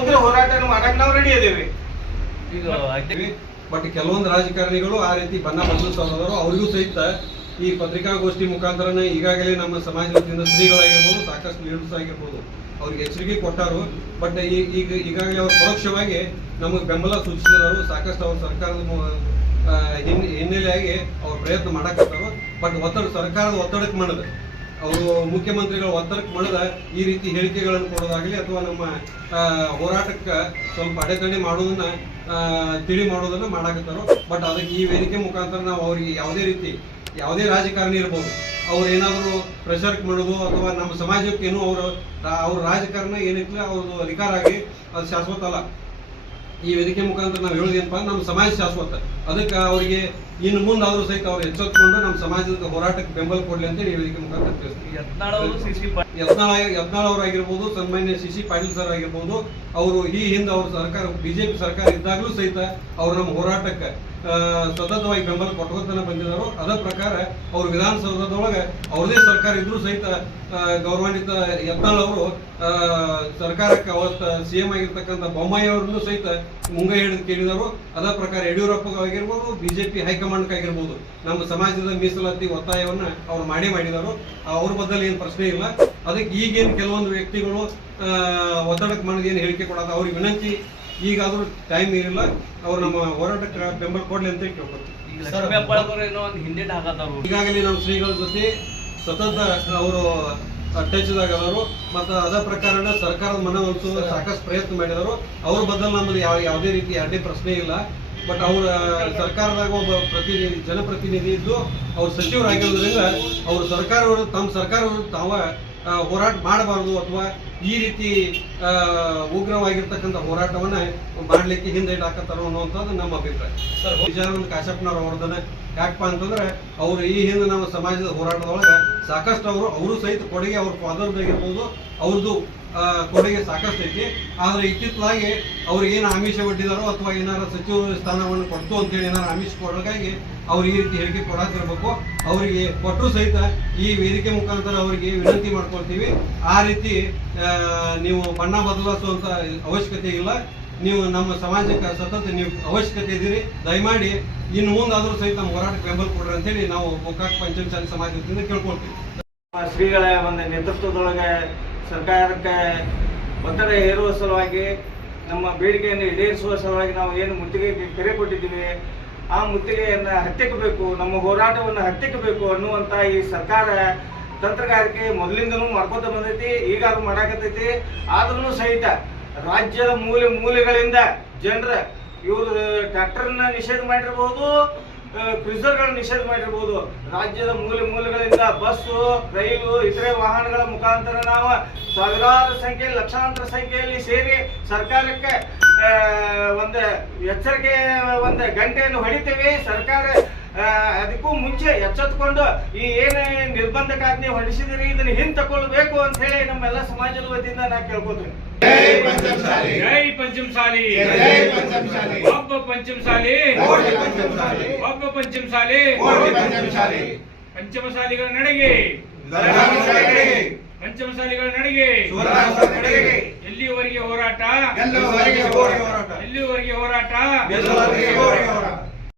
ಉಗ್ರ ಹೋರಾಟ ಮಾಡಕ್ ನಾವು ರೆಡಿ ಈಗ ಅಧ್ಯಕ್ಷ ಬಟ್ ಕೆಲವೊಂದು ರಾಜಕಾರಣಿಗಳು ಆ ರೀತಿ ಬಣ್ಣ ಬದಲಿಸೋದಾದ್ರು ಅವರಿಗೂ ಸಹಿತ ಈ ಪತ್ರಿಕಾಗೋಷ್ಠಿ ಮುಖಾಂತರನೇ ಈಗಾಗಲೇ ನಮ್ಮ ಸಮಾಜದ ವತಿಯಿಂದ ಶ್ರೀಗಳಾಗಿರ್ಬೋದು ಸಾಕಷ್ಟು ಲೀಡರ್ಸ್ ಆಗಿರ್ಬೋದು ಅವ್ರಿಗೆ ಎಚ್ಚರಿಕೆ ಕೊಟ್ಟಾರು. ಬಟ್ ಈಗ ಈಗಾಗಲೇ ಅವರು ಪರೋಕ್ಷವಾಗಿ ನಮಗೆ ಬೆಂಬಲ ಸೂಚಿಸಿದವರು ಸಾಕಷ್ಟು ಅವ್ರ ಸರ್ಕಾರದ ಮು- ಆ, ಹಿನ್- ಹಿನ್ನೆಲೆಯಾಗಿ ಅವ್ರ ಪ್ರಯತ್ನ ಮಾಡಕತ್ತಾರು. ಬಟ್ ಒತ್ತಡ ಸರ್ಕಾರದ ಒತ್ತಡಕ್ಕೆ ಮಾಡದ ಅವರು ಮುಖ್ಯಮಂತ್ರಿಗಳ ಒತ್ತಡಕ್ಕೆ ಮಾಡದ ಈ ರೀತಿ ಹೇಳಿಕೆಗಳನ್ನು ಕೊಡೋದಾಗಲಿ ಅಥವಾ ನಮ್ಮ ಹೋರಾಟಕ್ಕೆ ಸ್ವಲ್ಪ ಅಡೆತಡೆ ಮಾಡೋದನ್ನ ತಿಳಿ ಮಾಡೋದನ್ನ ಮಾಡಾಕತ್ತಾರೋ. ಬಟ್ ಅದಕ್ಕೆ ಈ ವೇದಿಕೆ ಮುಖಾಂತರ ನಾವು ಅವರಿಗೆ ಯಾವುದೇ ರೀತಿ, ಯಾವುದೇ ರಾಜಕಾರಣಿ ಇರ್ಬೋದು. ಅವ್ರು ಏನಾದರೂ ಪ್ರೆಷರ್ ಮಾಡೋದು ಅಥವಾ ನಮ್ಮ ಸಮಾಜಕ್ಕೆ ಏನೋ ಅವರು ಅವ್ರ ರಾಜಕಾರಣ ಏನಿತ್ತು ಅವ್ರದ್ದು ಅಧಿಕಾರ ಆಗಿ ಅದು ಶಾಶ್ವತ ಅಲ್ಲ. ಈ ವೇದಿಕೆ ಮುಖಾಂತರ ನಾವು ಹೇಳೋದೇನಪ್ಪ ನಮ್ಮ ಸಮಾಜ ಶಾಶ್ವತ. ಅದಕ್ಕೆ ಅವರಿಗೆ ಇನ್ನು ಮುಂದಾದ್ರೂ ಸಹಿತ ಅವರು ಎಚ್ಚೆತ್ಕೊಂಡು ನಮ್ಮ ಸಮಾಜದ ಹೋರಾಟಕ್ಕೆ ಬೆಂಬಲ ಕೊಡಲಿ ಅಂತೇಳಿ ಈ ವೇದಿಕೆ ಮುಖಾಂತರ ತಿಳಿಸ್ತೀವಿ. ಯತ್ನಾಳ್ ಅವರು ಆಗಿರ್ಬೋದು ಸನ್ಮಾನ್ಯ ಸಿ ಸಿ ಪಾಟೀಲ್ ಸರ್ ಆಗಿರ್ಬೋದು ಅವರು ಈ ಹಿಂದೆ ಅವ್ರ ಸರ್ಕಾರ ಬಿಜೆಪಿ ಸರ್ಕಾರ ಇದ್ದಾಗಲೂ ಸಹಿತ ಅವರು ನಮ್ಮ ಹೋರಾಟಕ್ಕೆ ಸತತವಾಗಿ ಬೆಂಬಲ ಕೊಟ್ಕೊತಾನೆ ಬಂದಿದ್ದಾರೆ ಅದರ ಪ್ರಕಾರ ಅವರು ವಿಧಾನಸೌಧದೊಳಗೆ ಅವ್ರದೇ ಸರ್ಕಾರ ಇದ್ರೂ ಸಹಿತ ಗೌರವಾನ್ವಿತ ಯತ್ನಾಳ್ ಅವರು ಸರ್ಕಾರಕ್ಕೆ ಅವತ್ತ ಸಿ ಎಂ ಆಗಿರ್ತಕ್ಕಂಥ ಬೊಮ್ಮಾಯಿ ಅವ್ರನ್ನು ಸಹಿತ ಮುಂಗೈ ಹಿಡಿದು ಕೇಳಿದರು. ಅದರ ಪ್ರಕಾರ ಯಡಿಯೂರಪ್ಪ ಆಗಿರ್ಬೋದು ಬಿಜೆಪಿ ಹೈಕಮಾಂಡ್ ಆಗಿರ್ಬೋದು ನಮ್ಮ ಸಮಾಜದ ಮೀಸಲಾತಿ ಒತ್ತಾಯವನ್ನ ಅವ್ರು ಮಾಡೇ ಮಾಡಿದರು. ಅವ್ರ ಬದಲು ಏನು ಪ್ರಶ್ನೆ ಇಲ್ಲ. ಅದಕ್ಕೆ ಈಗೇನು ಕೆಲವೊಂದು ವ್ಯಕ್ತಿಗಳು ಒತ್ತಡಕ್ಕೆ ಮಾಡಿದ ಏನು ಹೇಳಿಕೆ ಕೊಡೋದು ಅವ್ರಿಗೆ ವಿನಂತಿ ಈಗಾದರೂ ಟೈಮ್ ಇರಲಿಲ್ಲ ಅವ್ರು ನಮ್ಮ ಹೋರಾಟಕ್ಕೆ ಬೆಂಬಲ ಕೊಡ್ಲಿ ಅಂತ ಕೇಳ್ಕೊತೀವಿ ಈಗಾಗಲೇ ನಮ್ಮ ಶ್ರೀಗಳ ಜೊತೆ ಸತತ ಅವರು ಟಚ್ದಾಗ ಅವರು ಮತ್ತು ಅದ ಪ್ರಕಾರನ ಸರ್ಕಾರದ ಮನವೊಲಿಸಲು ಸಾಕಷ್ಟು ಪ್ರಯತ್ನ ಮಾಡಿದರು. ಅವ್ರ ಬದಲು ನಮ್ಮದು ಯಾವ ಯಾವುದೇ ರೀತಿ ಅಡ್ಡಿ ಪ್ರಶ್ನೆ ಇಲ್ಲ. ಬಟ್ ಅವರ ಸರ್ಕಾರದಾಗ ಒಬ್ಬ ಪ್ರತಿನಿಧಿ ಜನಪ್ರತಿನಿಧಿ ಇದ್ದು ಅವ್ರು ಸಚಿವರಾಗಿರೋದ್ರಿಂದ ಅವ್ರ ಸರ್ಕಾರವರು ತಮ್ಮ ಸರ್ಕಾರವರು ತಾವ ಹೋರಾಟ ಮಾಡಬಾರ್ದು ಅಥವಾ ಈ ರೀತಿ ಉಗ್ರವಾಗಿರ್ತಕ್ಕಂಥ ಹೋರಾಟವನ್ನ ಮಾಡಲಿಕ್ಕೆ ಹಿಂದೆ ಹಾಕತ್ತಾರ ಅನ್ನುವಂಥದ್ದು ನಮ್ಮ ಅಭಿಪ್ರಾಯ. ಸರ್ ವಿಜಯಾನಂದ ಕಾಶಪ್ಪನವ್ರ ಅವ್ರದನ್ನ ಯಾಕಪ್ಪ ಅಂತಂದ್ರೆ ಅವರು ಈ ಹಿಂದೆ ನಮ್ಮ ಸಮಾಜದ ಹೋರಾಟದೊಳಗೆ ಸಾಕಷ್ಟು ಅವರು ಅವರು ಸಹಿತ ಕೊಡುಗೆ ಅವ್ರ ಫಾದರ್ದಾಗಿರ್ಬೋದು ಅವ್ರದ್ದು ಕೊಡುಗೆ ಸಾಕಷ್ಟು ಐತಿ. ಆದ್ರೆ ಇತ್ತಿತ್ತಲಾಗಿ ಅವ್ರಿಗೆ ಏನು ಆಮಿಷ ಒಡ್ಡಿದಾರೋ ಅಥವಾ ಏನಾರ ಸಚಿವ ಸ್ಥಾನವನ್ನು ಕೊಡ್ತು ಅಂತೇಳಿ ಏನಾರ ಆಮಿಷ ಕೊಡೋಕ್ಕಾಗಿ ಅವ್ರು ಈ ರೀತಿ ಹೇಳಿಕೆ ಕೊಡಾಕಿರ್ಬೇಕು. ಅವರಿಗೆ ಕೊಟ್ಟರು ಸಹಿತ ಈ ವೇದಿಕೆ ಮುಖಾಂತರ ಅವರಿಗೆ ವಿನಂತಿ ಮಾಡ್ಕೊಳ್ತೀವಿ. ಆ ರೀತಿ ನೀವು ಬಣ್ಣ ಬದಲಾಯಿಸುವಂಥ ಅವಶ್ಯಕತೆ ಇಲ್ಲ. ನೀವು ನಮ್ಮ ಸಮಾಜಕ್ಕೆ ಸತತ ನೀವು ಅವಶ್ಯಕತೆ ಇದ್ದೀರಿ, ದಯಮಾಡಿ ಇನ್ನು ಮುಂದಾದರೂ ಸಹಿತ ನಮ್ಮ ಹೋರಾಟಕ್ಕೆ ಬೆಂಬಲ ಕೊಡ್ರಿ ಅಂತೇಳಿ ನಾವು ಗೋಕಾಕ್ ಪಂಚಮಸಾಲಿ ಸಮಾಜದಿಂದ ಕೇಳ್ಕೊಳ್ತೀವಿ. ಶ್ರೀಗಳ, ಒಂದು ನೇತೃತ್ವದೊಳಗೆ ಸರ್ಕಾರಕ್ಕೆ ಒತ್ತಡ ಹೇರುವ ಸಲುವಾಗಿ, ನಮ್ಮ ಬೇಡಿಕೆಯನ್ನು ಈಡೇರಿಸುವ ಸಲುವಾಗಿ ನಾವು ಏನು ಮುತ್ತಿಗೆಗೆ ಕರೆ ಕೊಟ್ಟಿದ್ದೀವಿ, ಆ ಮುತ್ತಿಗೆಯನ್ನು ಹತ್ತಿಕ್ಕಬೇಕು, ನಮ್ಮ ಹೋರಾಟವನ್ನು ಹತ್ತಿಕ್ಕಬೇಕು ಅನ್ನುವಂಥ ಈ ಸರ್ಕಾರ ತಂತ್ರಗಾರಿಕೆ ಮೊದಲಿಂದಲೂ ಮಾಡ್ಕೋತ ಬಂದೈತಿ ಈಗಾದ್ರೂ ಮಾಡಾಕತ್ತೈತಿ. ಆದ್ರೂ ಸಹಿತ ರಾಜ್ಯದ ಮೂಲೆ ಮೂಲೆಗಳಿಂದ ಜನರ ಇವರು ಟ್ರ್ಯಾಕ್ಟರ್ನ ನಿಷೇಧ ಮಾಡಿರ್ಬೋದು ಕ್ರೂಸರ್ಗಳನ್ನ ನಿಷೇಧ ಮಾಡಿರ್ಬೋದು. ರಾಜ್ಯದ ಮೂಲೆ ಮೂಲೆಗಳಿಂದ ಬಸ್ಸು, ರೈಲು, ಇತರೆ ವಾಹನಗಳ ಮುಖಾಂತರ ನಾವು ಸಾವಿರಾರು ಸಂಖ್ಯೆಯಲ್ಲಿ, ಲಕ್ಷಾಂತರ ಸಂಖ್ಯೆಯಲ್ಲಿ ಸೇರಿ ಸರ್ಕಾರಕ್ಕೆ ಒಂದು ಎಚ್ಚರಿಕೆ, ಒಂದು ಗಂಟೆಯನ್ನು ಹೊಡಿತೇವೆ. ಸರ್ಕಾರ ಅದಕ್ಕೂ ಮುಂಚೆ ಎಚ್ಚೆತ್ಕೊಂಡು ಈ ಏನೇ ನಿರ್ಬಂಧಕಾಜ್ಞೆ ಹೊರಡಿಸಿದಿರಿ ಇದನ್ನ ಹಿಂತಕೊಳ್ಬೇಕು ಅಂತ ಹೇಳಿ ನಮ್ಮೆಲ್ಲ ಸಮಾಜದ ವತಿಯಿಂದ ನಾ ಕೇಳ್ಕೊತೀನಿ. ಜೈ ಪಂಚಮಸಾಲಿ. ಜೈ ಪಂಚಮಸಾಲಿ. ಜೈ ಪಂಚಮಸಾಲಿ. ಒಬ್ಬ ಪಂಚಮಸಾಲಿ. ಕೋಟಿ ಪಂಚಮಸಾಲಿ. ಒಬ್ಬ ಪಂಚಮಸಾಲಿ. ಕೋಟಿ ಪಂಚಮಸಾಲಿ. ಪಂಚಮಸಾಲಿಗಳ ನಡೆಗೆ. ಪಂಚಮಸಾಲಿಗಳ ನಡೆಗೆ. ಎಲ್ಲಿಯವರೆಗೆ ಹೋರಾಟ? ಎಲ್ಲಿವರೆಗೆ ಹೋರಾಟ? ಎಲ್ಲಿಯವರೆಗೆ ಹೋರಾಟ? ಎಲ್ಲವರೆಗೆ ಹೋರಾಟ?